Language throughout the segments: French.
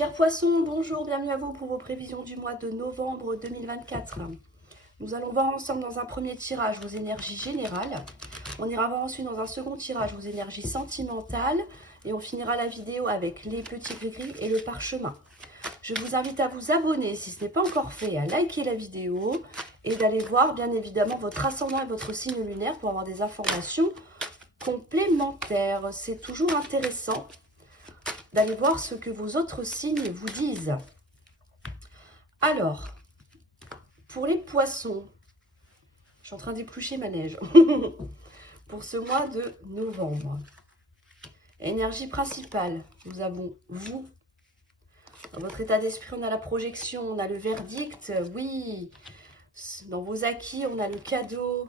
Chers poissons, bonjour, bienvenue à vous pour vos prévisions du mois de novembre 2024. Nous allons voir ensemble dans un premier tirage vos énergies générales. On ira voir ensuite dans un second tirage vos énergies sentimentales. Et on finira la vidéo avec les petits gris-gris et le parchemin. Je vous invite à vous abonner si ce n'est pas encore fait, à liker la vidéo et d'aller voir bien évidemment votre ascendant et votre signe lunaire pour avoir des informations complémentaires. C'est toujours intéressant d'aller voir ce que vos autres signes vous disent. Alors, pour les poissons, je suis en train d'éplucher ma neige. Pour ce mois de novembre, énergie principale, nous avons vous. Dans votre état d'esprit, on a la projection, on a le verdict, oui. Dans vos acquis, on a le cadeau.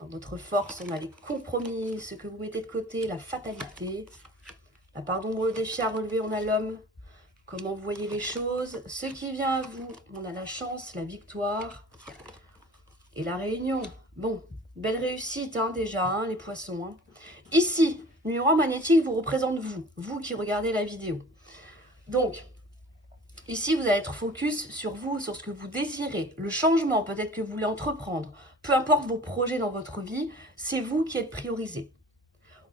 Dans votre force, on a les compromis, ce que vous mettez de côté, la fatalité. La part d'ombre, le défi à relever, on a l'homme. Comment vous voyez les choses. Ce qui vient à vous, on a la chance, la victoire. Et la réunion. Bon, belle réussite déjà, les poissons. Ici, numéro 1 magnétique vous représente vous. Vous qui regardez la vidéo. Donc, ici, vous allez être focus sur vous, sur ce que vous désirez. Le changement, peut-être que vous voulez entreprendre. Peu importe vos projets dans votre vie, c'est vous qui êtes priorisé.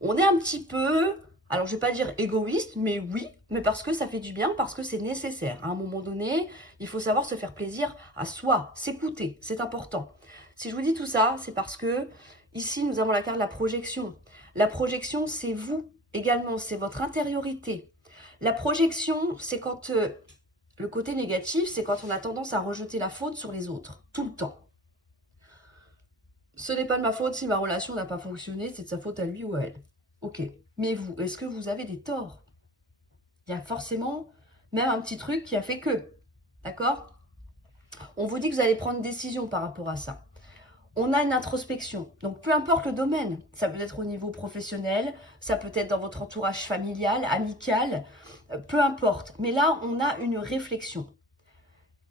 On est un petit peu... Alors, je ne vais pas dire égoïste, mais oui, mais parce que ça fait du bien, parce que c'est nécessaire. À un moment donné, il faut savoir se faire plaisir à soi, s'écouter, c'est important. Si je vous dis tout ça, c'est parce que ici, nous avons la carte de la projection. La projection, c'est vous également, c'est votre intériorité. La projection, c'est quand... le côté négatif, c'est quand on a tendance à rejeter la faute sur les autres, tout le temps. Ce n'est pas de ma faute si ma relation n'a pas fonctionné, c'est de sa faute à lui ou à elle. Ok. Mais vous, est-ce que vous avez des torts? Il y a forcément même un petit truc qui a fait que. D'accord? On vous dit que vous allez prendre une décision par rapport à ça. On a une introspection. Donc, peu importe le domaine. Ça peut être au niveau professionnel, ça peut être dans votre entourage familial, amical, peu importe. Mais là, on a une réflexion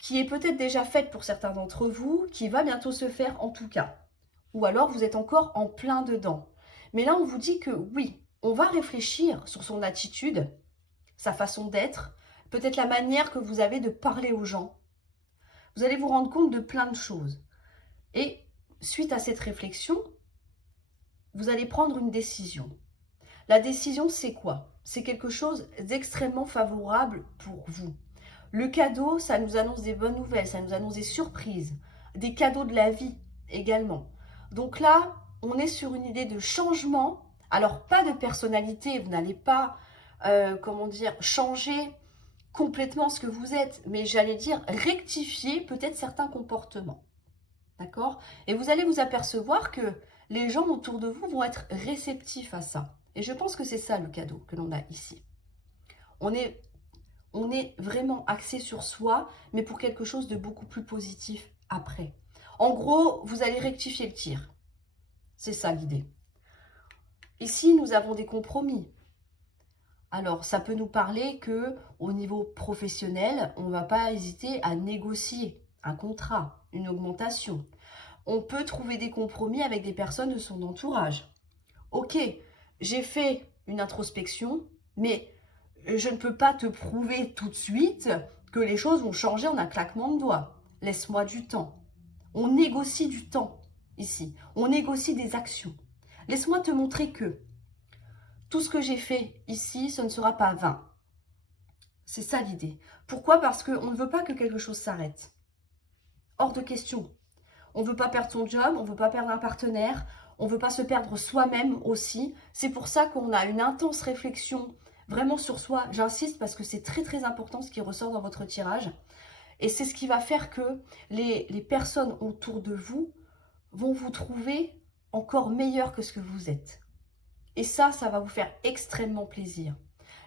qui est peut-être déjà faite pour certains d'entre vous, qui va bientôt se faire en tout cas. Ou alors, vous êtes encore en plein dedans. Mais là, on vous dit que oui, on va réfléchir sur son attitude, sa façon d'être, peut-être la manière que vous avez de parler aux gens. Vous allez vous rendre compte de plein de choses. Et suite à cette réflexion, vous allez prendre une décision. La décision, c'est quoi? C'est quelque chose d'extrêmement favorable pour vous. Le cadeau, ça nous annonce des bonnes nouvelles, ça nous annonce des surprises, des cadeaux de la vie également. Donc là, on est sur une idée de changement. Alors, pas de personnalité, vous n'allez pas, changer complètement ce que vous êtes, mais j'allais dire rectifier peut-être certains comportements. D'accord? Et vous allez vous apercevoir que les gens autour de vous vont être réceptifs à ça. Et je pense que c'est ça le cadeau que l'on a ici. On est vraiment axé sur soi, mais pour quelque chose de beaucoup plus positif après. En gros, vous allez rectifier le tir. C'est ça l'idée. Ici, nous avons des compromis. Alors, ça peut nous parler que au niveau professionnel, on ne va pas hésiter à négocier un contrat, une augmentation. On peut trouver des compromis avec des personnes de son entourage. Ok, j'ai fait une introspection, mais je ne peux pas te prouver tout de suite que les choses vont changer en un claquement de doigts. Laisse-moi du temps. On négocie du temps ici. On négocie des actions. Laisse-moi te montrer que tout ce que j'ai fait ici, ce ne sera pas vain. C'est ça l'idée. Pourquoi? Parce qu'on ne veut pas que quelque chose s'arrête. Hors de question. On ne veut pas perdre son job, on ne veut pas perdre un partenaire, on ne veut pas se perdre soi-même aussi. C'est pour ça qu'on a une intense réflexion vraiment sur soi. J'insiste parce que c'est très très important ce qui ressort dans votre tirage. Et c'est ce qui va faire que les personnes autour de vous vont vous trouver encore meilleur que ce que vous êtes. Et ça va vous faire extrêmement plaisir.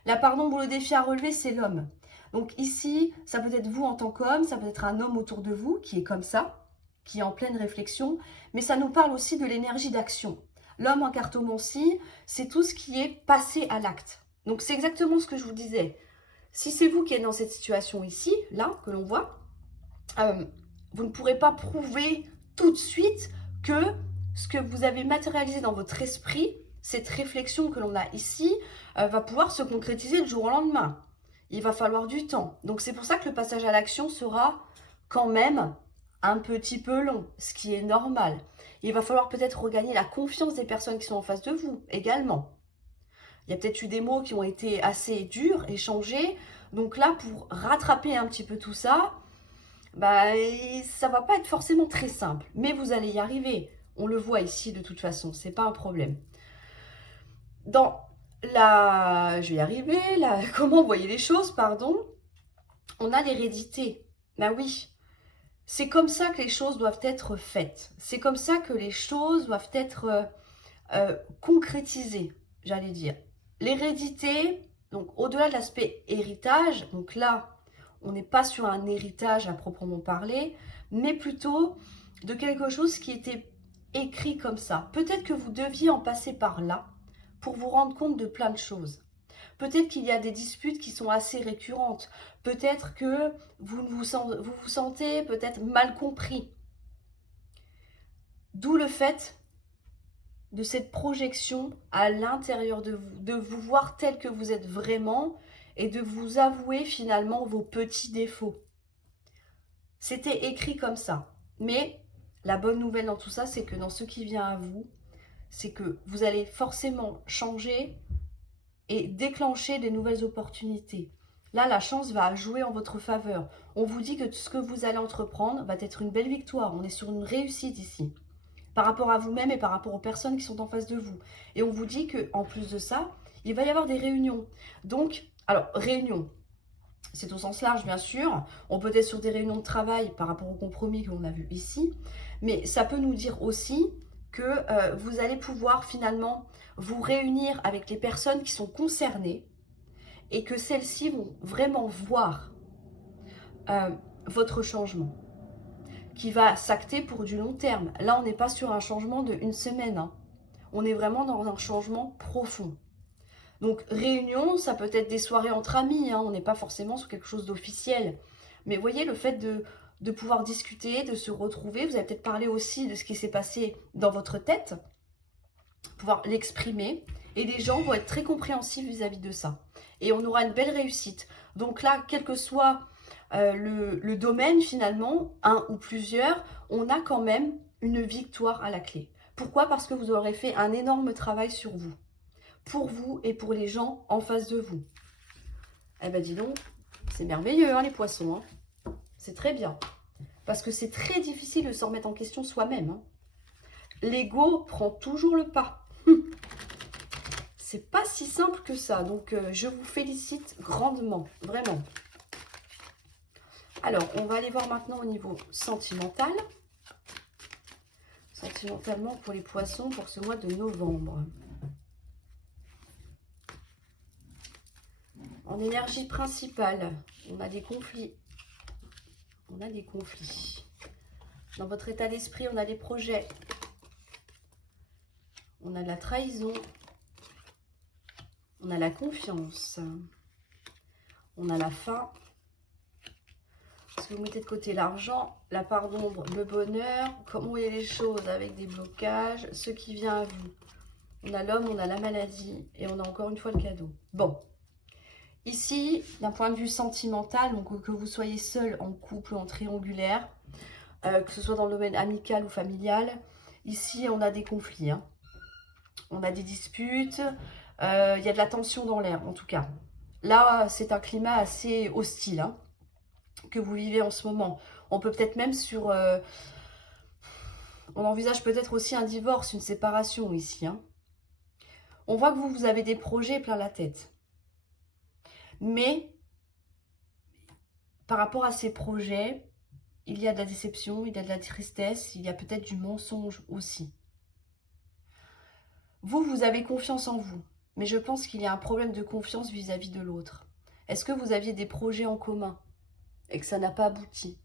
La part d'ombre, le défi à relever, c'est l'homme. Donc ici, ça peut être vous en tant qu'homme, ça peut être un homme autour de vous qui est comme ça, qui est en pleine réflexion, mais ça nous parle aussi de l'énergie d'action. L'homme en cartomancie, c'est tout ce qui est passé à l'acte. Donc c'est exactement ce que je vous disais. Si c'est vous qui êtes dans cette situation ici, là, que l'on voit, vous ne pourrez pas prouver tout de suite que ce que vous avez matérialisé dans votre esprit, cette réflexion que l'on a ici, va pouvoir se concrétiser le jour au lendemain. Il va falloir du temps. Donc c'est pour ça que le passage à l'action sera quand même un petit peu long, ce qui est normal. Il va falloir peut-être regagner la confiance des personnes qui sont en face de vous également. Il y a peut-être eu des mots qui ont été assez durs, échangés. Donc là, pour rattraper un petit peu tout ça, bah, ça va pas être forcément très simple. Mais vous allez y arriver. On le voit ici de toute façon, c'est pas un problème. Dans la... Je vais y arriver, là, comment vous voyez les choses, pardon. On a l'hérédité. Ben oui, c'est comme ça que les choses doivent être faites. C'est comme ça que les choses doivent être concrétisées, j'allais dire. L'hérédité, donc au-delà de l'aspect héritage, donc là, on n'est pas sur un héritage à proprement parler, mais plutôt de quelque chose qui était écrit comme ça. Peut-être que vous deviez en passer par là pour vous rendre compte de plein de choses. Peut-être qu'il y a des disputes qui sont assez récurrentes. Peut-être que vous vous sentez peut-être mal compris. D'où le fait de cette projection à l'intérieur de vous voir tel que vous êtes vraiment et de vous avouer finalement vos petits défauts. C'était écrit comme ça. Mais la bonne nouvelle dans tout ça, c'est que dans ce qui vient à vous, c'est que vous allez forcément changer et déclencher des nouvelles opportunités. Là, la chance va jouer en votre faveur. On vous dit que tout ce que vous allez entreprendre va être une belle victoire. On est sur une réussite ici, par rapport à vous-même et par rapport aux personnes qui sont en face de vous. Et on vous dit qu'en plus de ça, il va y avoir des réunions. Donc, alors, réunions, c'est au sens large, bien sûr. On peut être sur des réunions de travail par rapport au compromis que l'on a vu ici. Mais ça peut nous dire aussi que vous allez pouvoir finalement vous réunir avec les personnes qui sont concernées et que celles-ci vont vraiment voir euh, votre changement qui va s'acter pour du long terme. Là, on n'est pas sur un changement de une semaine. Hein. On est vraiment dans un changement profond. Donc, réunion, ça peut être des soirées entre amis. Hein. On n'est pas forcément sur quelque chose d'officiel. Mais vous voyez, le fait de pouvoir discuter, de se retrouver, vous avez peut-être parlé aussi de ce qui s'est passé dans votre tête, pouvoir l'exprimer. Et les gens vont être très compréhensifs vis-à-vis de ça. Et on aura une belle réussite. Donc là, quel que soit le domaine finalement, un ou plusieurs, on a quand même une victoire à la clé. Pourquoi? Parce que vous aurez fait un énorme travail sur vous. Pour vous et pour les gens en face de vous. Eh ben dis donc, c'est merveilleux hein, les poissons. Hein. C'est très bien. Parce que c'est très difficile de se remettre en question soi-même. Hein. L'ego prend toujours le pas. C'est pas si simple que ça. Donc, je vous félicite grandement. Vraiment. Alors, on va aller voir maintenant au niveau sentimental. Sentimentalement pour les poissons pour ce mois de novembre. En énergie principale, on a des conflits. On a des conflits. Dans votre état d'esprit, on a des projets. On a de la trahison. On a la confiance. On a la faim. Parce que vous mettez de côté l'argent, la part d'ombre, le bonheur. Comment vous voyez les choses avec des blocages. Ce qui vient à vous. On a l'homme, on a la maladie. Et on a encore une fois le cadeau. Bon. Ici, d'un point de vue sentimental, donc que vous soyez seul, en couple, en triangulaire, que ce soit dans le domaine amical ou familial, ici, on a des conflits. Hein. On a des disputes. Il y a de la tension dans l'air, en tout cas. Là, c'est un climat assez hostile hein, que vous vivez en ce moment. On peut peut-être même sur... on envisage peut-être aussi un divorce, une séparation ici. Hein. On voit que vous avez des projets plein la tête. Mais, par rapport à ces projets, il y a de la déception, il y a de la tristesse, il y a peut-être du mensonge aussi. Vous avez confiance en vous, mais je pense qu'il y a un problème de confiance vis-à-vis de l'autre. Est-ce que vous aviez des projets en commun et que ça n'a pas abouti?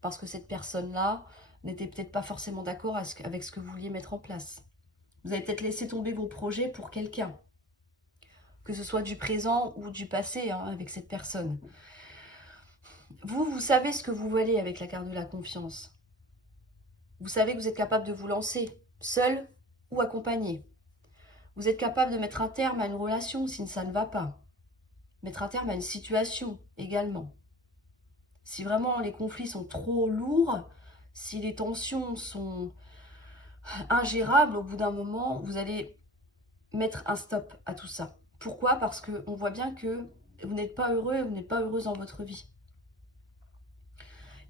Parce que cette personne-là n'était peut-être pas forcément d'accord avec ce que vous vouliez mettre en place. Vous avez peut-être laissé tomber vos projets pour quelqu'un. Que ce soit du présent ou du passé hein, avec cette personne. Vous savez ce que vous valez avec la carte de la confiance. Vous savez que vous êtes capable de vous lancer, seul ou accompagné. Vous êtes capable de mettre un terme à une relation si ça ne va pas. mettre un terme à une situation également. Si vraiment les conflits sont trop lourds, si les tensions sont ingérables, au bout d'un moment, vous allez mettre un stop à tout ça. Pourquoi? Parce qu'on voit bien que vous n'êtes pas heureux et vous n'êtes pas heureuse dans votre vie.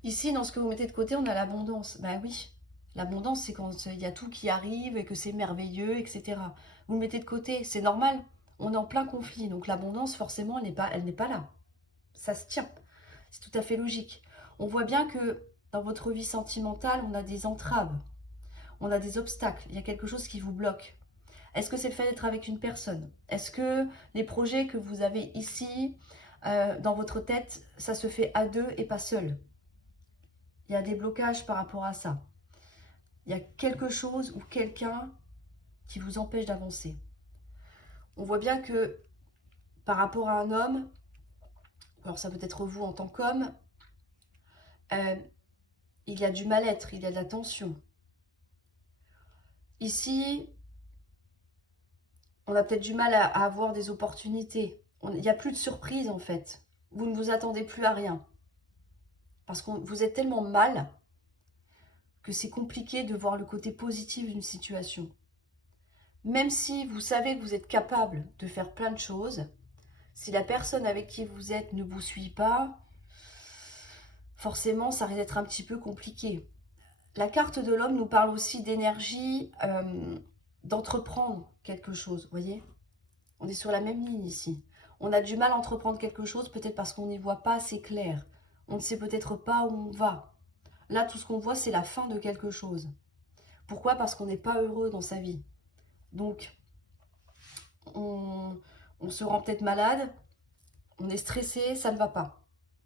Ici, dans ce que vous mettez de côté, on a l'abondance. Ben oui, l'abondance, c'est quand il y a tout qui arrive et que c'est merveilleux, etc. Vous le mettez de côté, c'est normal. On est en plein conflit, donc l'abondance, forcément, elle n'est pas là. Ça se tient. C'est tout à fait logique. On voit bien que dans votre vie sentimentale, on a des entraves, on a des obstacles, il y a quelque chose qui vous bloque. Est-ce que c'est le fait d'être avec une personne? Est-ce que les projets que vous avez ici, dans votre tête, ça se fait à deux et pas seul? Il y a des blocages par rapport à ça. Il y a quelque chose ou quelqu'un qui vous empêche d'avancer. On voit bien que par rapport à un homme, alors ça peut être vous en tant qu'homme, il y a du mal-être, il y a de la tension. Ici, on a peut-être du mal à avoir des opportunités. Il n'y a plus de surprise en fait. Vous ne vous attendez plus à rien. Parce que vous êtes tellement mal que c'est compliqué de voir le côté positif d'une situation. Même si vous savez que vous êtes capable de faire plein de choses, si la personne avec qui vous êtes ne vous suit pas, forcément ça risque d'être un petit peu compliqué. La carte de l'homme nous parle aussi d'énergie, d'entreprendre quelque chose, vous voyez? On est sur la même ligne ici. On a du mal à entreprendre quelque chose, peut-être parce qu'on n'y voit pas assez clair. On ne sait peut-être pas où on va. Là, tout ce qu'on voit, c'est la fin de quelque chose. Pourquoi? Parce qu'on n'est pas heureux dans sa vie. Donc, on se rend peut-être malade, on est stressé, ça ne va pas.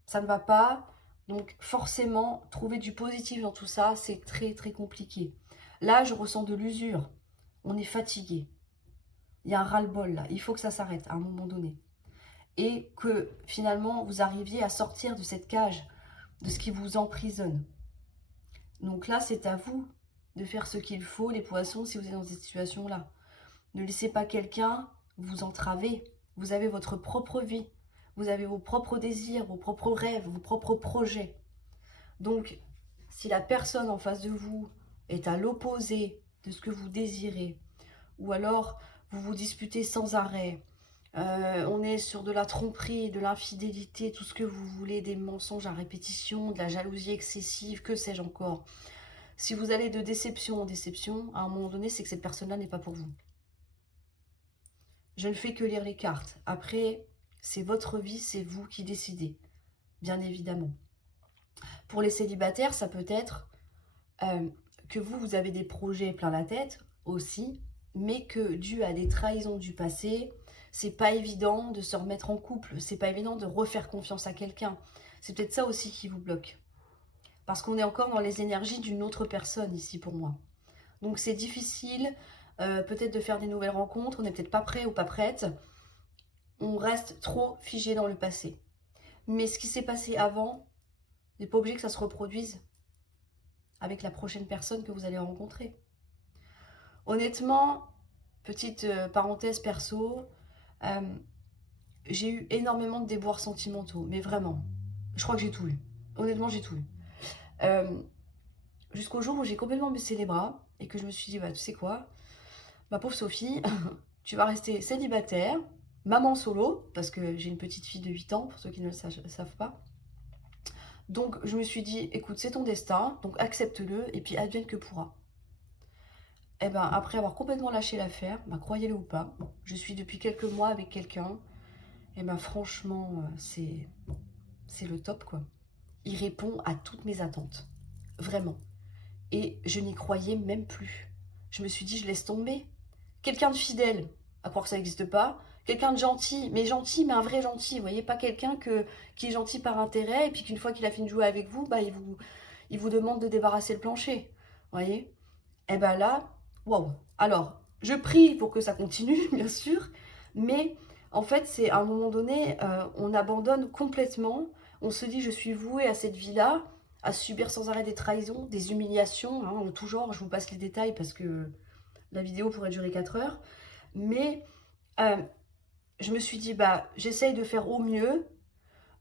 Ça ne va pas. Donc, forcément, trouver du positif dans tout ça, c'est très, très compliqué. Là, je ressens de l'usure. On est fatigué. Il y a un ras-le-bol là. Il faut que ça s'arrête à un moment donné. Et que finalement, vous arriviez à sortir de cette cage, de ce qui vous emprisonne. Donc là, c'est à vous de faire ce qu'il faut, les poissons, si vous êtes dans cette situation-là. Ne laissez pas quelqu'un vous entraver. Vous avez votre propre vie. Vous avez vos propres désirs, vos propres rêves, vos propres projets. Donc, si la personne en face de vous est à l'opposé de ce que vous désirez, ou alors vous vous disputez sans arrêt, on est sur de la tromperie, de l'infidélité, tout ce que vous voulez, des mensonges à répétition, de la jalousie excessive, que sais-je encore. Si vous allez de déception en déception, à un moment donné, c'est que cette personne-là n'est pas pour vous. Je ne fais que lire les cartes. Après, c'est votre vie, c'est vous qui décidez, bien évidemment. Pour les célibataires, ça peut être que vous avez des projets plein la tête aussi, mais que dû à des trahisons du passé, c'est pas évident de se remettre en couple, c'est pas évident de refaire confiance à quelqu'un. C'est peut-être ça aussi qui vous bloque. Parce qu'on est encore dans les énergies d'une autre personne ici pour moi. Donc c'est difficile peut-être de faire des nouvelles rencontres, on n'est peut-être pas prêt ou pas prête. On reste trop figé dans le passé. Mais ce qui s'est passé avant n'est pas obligé que ça se reproduise avec la prochaine personne que vous allez rencontrer. Honnêtement, petite parenthèse perso, j'ai eu énormément de déboires sentimentaux, mais vraiment, je crois que j'ai tout eu. Honnêtement, j'ai tout eu. Jusqu'au jour où j'ai complètement baissé les bras et que je me suis dit, bah, tu sais quoi, ma pauvre Sophie, tu vas rester célibataire, maman solo, parce que j'ai une petite fille de 8 ans, pour ceux qui ne le savent pas. Donc, je me suis dit, écoute, c'est ton destin, donc accepte-le, et puis advienne que pourra. Et ben, après avoir complètement lâché l'affaire, bah, croyez-le ou pas, je suis depuis quelques mois avec quelqu'un, et ben franchement, c'est le top, quoi. Il répond à toutes mes attentes, vraiment. Et je n'y croyais même plus. Je me suis dit, je laisse tomber. Quelqu'un de fidèle, à croire que ça n'existe pas. Quelqu'un de gentil, mais un vrai gentil. Vous voyez, pas quelqu'un qui est gentil par intérêt, et puis qu'une fois qu'il a fini de jouer avec vous, bah, il vous demande de débarrasser le plancher. Vous voyez? Et ben là, waouh. Alors, je prie pour que ça continue, bien sûr, mais en fait, c'est à un moment donné, on abandonne complètement. On se dit, je suis vouée à cette vie-là, à subir sans arrêt des trahisons, des humiliations, hein, en tout genre. Je vous passe les détails parce que la vidéo pourrait durer 4 heures. Mais je me suis dit, bah, j'essaye de faire au mieux,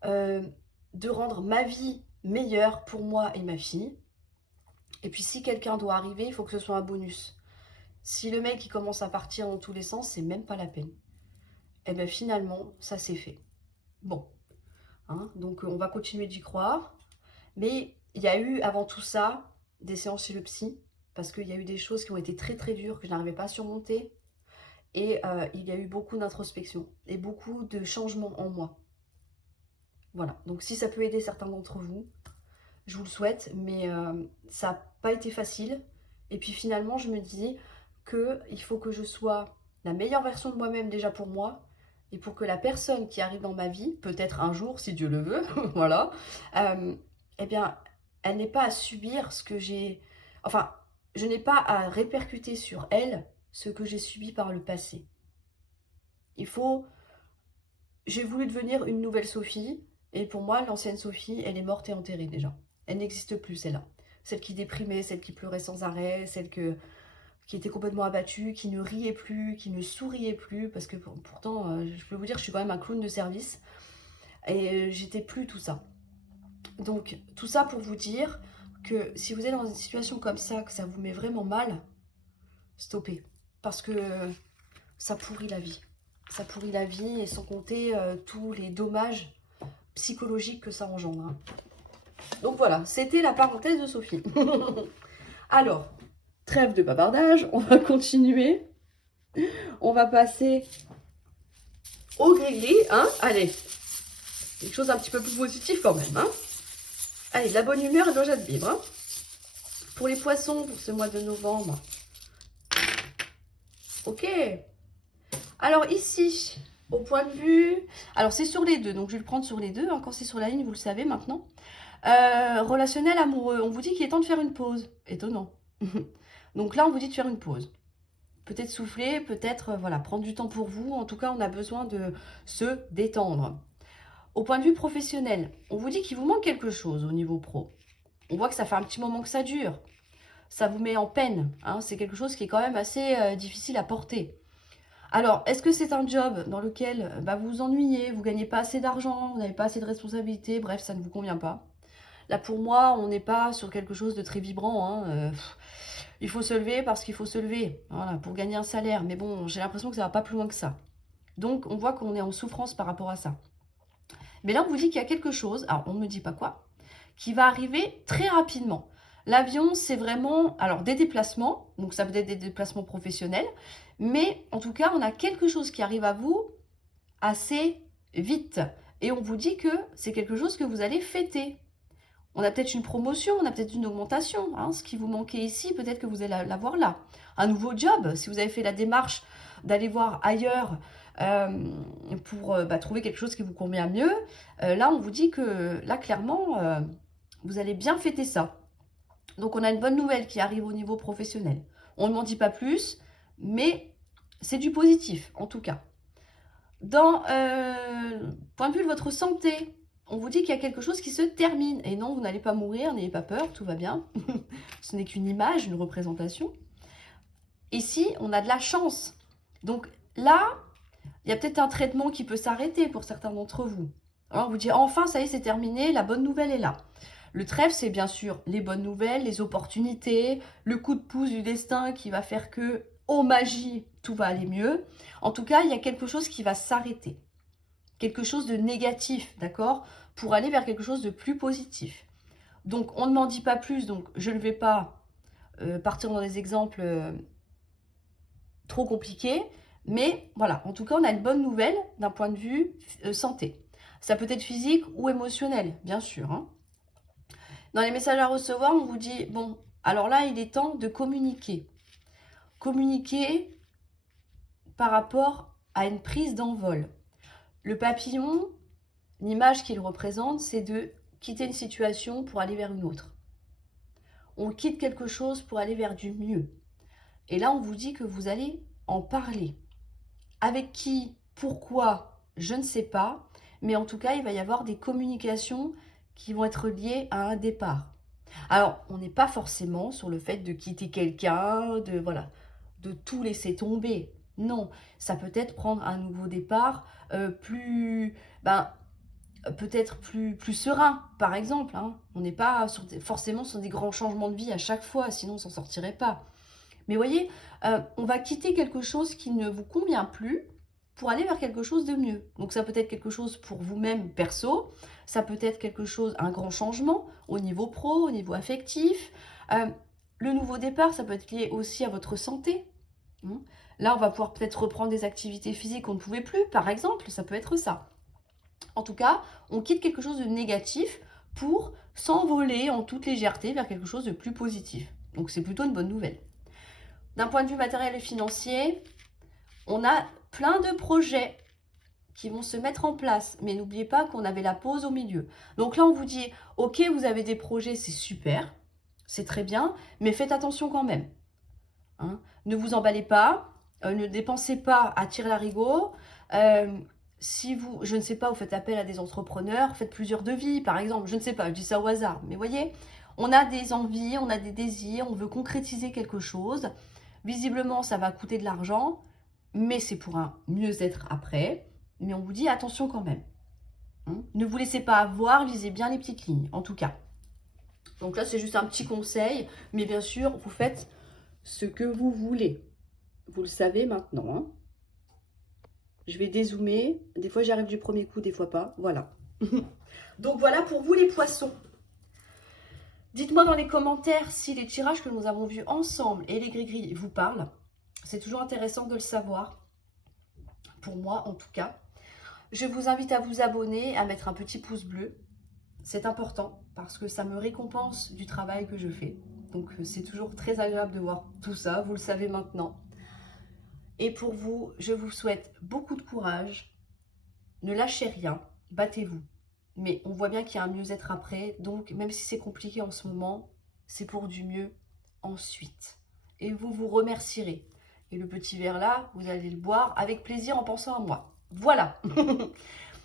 euh, de rendre ma vie meilleure pour moi et ma fille. Et puis si quelqu'un doit arriver, il faut que ce soit un bonus. Si le mec il commence à partir dans tous les sens, c'est même pas la peine. Et bien finalement, ça s'est fait. Bon, hein, donc on va continuer d'y croire. Mais il y a eu avant tout ça des séances chez le psy, parce qu'il y a eu des choses qui ont été très très dures, que je n'arrivais pas à surmonter. Et il y a eu beaucoup d'introspection et beaucoup de changements en moi. Voilà, donc si ça peut aider certains d'entre vous, je vous le souhaite, mais ça n'a pas été facile. Et puis finalement, je me dis qu'il faut que je sois la meilleure version de moi-même déjà pour moi, et pour que la personne qui arrive dans ma vie, peut-être un jour, si Dieu le veut, voilà, eh bien, elle n'ait pas à subir ce que j'ai... Enfin, je n'ai pas à répercuter sur elle ce que j'ai subi par le passé. Il faut... J'ai voulu devenir une nouvelle Sophie, et pour moi, l'ancienne Sophie, elle est morte et enterrée déjà. Elle n'existe plus, celle-là. Celle qui déprimait, celle qui pleurait sans arrêt, qui était complètement abattue, qui ne riait plus, qui ne souriait plus, parce que pourtant, je peux vous dire, je suis quand même un clown de service, et j'étais plus tout ça. Donc, tout ça pour vous dire que si vous êtes dans une situation comme ça, que ça vous met vraiment mal, stoppez. Parce que ça pourrit la vie. Ça pourrit la vie, et sans compter tous les dommages psychologiques que ça engendre. Hein. Donc voilà, c'était la parenthèse de Sophie. Alors, trêve de bavardage, on va continuer. On va passer au gris-gris, hein. Allez, quelque chose un petit peu plus positif quand même, hein. Allez, de la bonne humeur et de la joie de vivre, hein. Pour les poissons, pour ce mois de novembre. Ok. Alors ici, au point de vue... Alors c'est sur les deux, donc je vais le prendre sur les deux. Hein. Quand c'est sur la ligne, vous le savez maintenant. Relationnel, amoureux. On vous dit qu'il est temps de faire une pause. Étonnant. Donc là, on vous dit de faire une pause. Peut-être souffler, peut-être voilà, prendre du temps pour vous. En tout cas, on a besoin de se détendre. Au point de vue professionnel, on vous dit qu'il vous manque quelque chose au niveau pro. On voit que ça fait un petit moment que ça dure. Ça vous met en peine. Hein. C'est quelque chose qui est quand même assez difficile à porter. Alors, est-ce que c'est un job dans lequel vous vous ennuyez, vous ne gagnez pas assez d'argent, vous n'avez pas assez de responsabilités, bref, ça ne vous convient pas? Là, pour moi, on n'est pas sur quelque chose de très vibrant. Hein. Il faut se lever parce qu'il faut se lever, voilà, pour gagner un salaire. Mais bon, j'ai l'impression que ça ne va pas plus loin que ça. Donc, on voit qu'on est en souffrance par rapport à ça. Mais là, on vous dit qu'il y a quelque chose, alors on ne me dit pas quoi, qui va arriver très rapidement. L'avion, c'est vraiment, alors des déplacements, donc ça peut être des déplacements professionnels, mais en tout cas, on a quelque chose qui arrive à vous assez vite. Et on vous dit que c'est quelque chose que vous allez fêter. On a peut-être une promotion, on a peut-être une augmentation. Hein, ce qui vous manquait ici, peut-être que vous allez l'avoir là. Un nouveau job, si vous avez fait la démarche d'aller voir ailleurs pour trouver quelque chose qui vous convient mieux. Là, on vous dit que, là, clairement, vous allez bien fêter ça. Donc, on a une bonne nouvelle qui arrive au niveau professionnel. On ne m'en dit pas plus, mais c'est du positif, en tout cas. Dans point de vue de votre santé, on vous dit qu'il y a quelque chose qui se termine. Et non, vous n'allez pas mourir, n'ayez pas peur, tout va bien. Ce n'est qu'une image, une représentation. Ici, on a de la chance. Donc là, il y a peut-être un traitement qui peut s'arrêter pour certains d'entre vous. Alors, on vous dit, enfin, ça y est, c'est terminé, la bonne nouvelle est là. Le trèfle, c'est bien sûr les bonnes nouvelles, les opportunités, le coup de pouce du destin qui va faire que, oh magie, tout va aller mieux. En tout cas, il y a quelque chose qui va s'arrêter. Quelque chose de négatif, d'accord? Pour aller vers quelque chose de plus positif. Donc, on ne m'en dit pas plus, donc je ne vais pas partir dans des exemples trop compliqués. Mais voilà, en tout cas, on a une bonne nouvelle d'un point de vue santé. Ça peut être physique ou émotionnel, bien sûr. Hein. Dans les messages à recevoir, on vous dit, bon, alors là, il est temps de communiquer. Communiquer par rapport à une prise d'envol. Le papillon, l'image qu'il représente, c'est de quitter une situation pour aller vers une autre. On quitte quelque chose pour aller vers du mieux. Et là, on vous dit que vous allez en parler. Avec qui, pourquoi, je ne sais pas. Mais en tout cas, il va y avoir des communications qui vont être liées à un départ. Alors, on n'est pas forcément sur le fait de quitter quelqu'un, de tout laisser tomber. Non, ça peut être prendre un nouveau départ plus, peut-être plus serein, par exemple. Hein. On n'est pas forcément sur des grands changements de vie à chaque fois, sinon on s'en sortirait pas. Mais voyez, on va quitter quelque chose qui ne vous convient plus pour aller vers quelque chose de mieux. Donc ça peut être quelque chose pour vous-même perso, ça peut être quelque chose, un grand changement au niveau pro, au niveau affectif. Le nouveau départ, ça peut être lié aussi à votre santé. Là, on va pouvoir peut-être reprendre des activités physiques qu'on ne pouvait plus, par exemple, ça peut être ça. En tout cas, on quitte quelque chose de négatif pour s'envoler en toute légèreté vers quelque chose de plus positif. Donc c'est plutôt une bonne nouvelle. D'un point de vue matériel et financier, on a plein de projets qui vont se mettre en place. Mais n'oubliez pas qu'on avait la pause au milieu. Donc là, on vous dit, ok, vous avez des projets, c'est super, c'est très bien, mais faites attention quand même. Hein. Ne vous emballez pas, ne dépensez pas à tire-larigot. Si vous, je ne sais pas, vous faites appel à des entrepreneurs, faites plusieurs devis, par exemple. Je ne sais pas, je dis ça au hasard. Mais voyez, on a des envies, on a des désirs, on veut concrétiser quelque chose. Visiblement, ça va coûter de l'argent, mais c'est pour un mieux-être après. Mais on vous dit attention quand même. Hein. Ne vous laissez pas avoir, lisez bien les petites lignes, en tout cas. Donc là, c'est juste un petit conseil, mais bien sûr, vous faites ce que vous voulez. Vous le savez maintenant. Hein. Je vais dézoomer. Des fois, j'y arrive du premier coup, des fois pas. Voilà. Donc voilà pour vous les poissons. Dites-moi dans les commentaires si les tirages que nous avons vus ensemble et les gris-gris vous parlent. C'est toujours intéressant de le savoir. Pour moi, en tout cas. Je vous invite à vous abonner, à mettre un petit pouce bleu. C'est important parce que ça me récompense du travail que je fais. Donc c'est toujours très agréable de voir tout ça, vous le savez maintenant. Et pour vous, je vous souhaite beaucoup de courage. Ne lâchez rien, battez-vous. Mais on voit bien qu'il y a un mieux-être après. Donc même si c'est compliqué en ce moment, c'est pour du mieux ensuite. Et vous vous remercierez. Et le petit verre là, vous allez le boire avec plaisir en pensant à moi. Voilà.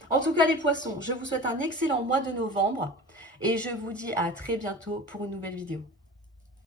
En tout cas les poissons, je vous souhaite un excellent mois de novembre. Et je vous dis à très bientôt pour une nouvelle vidéo.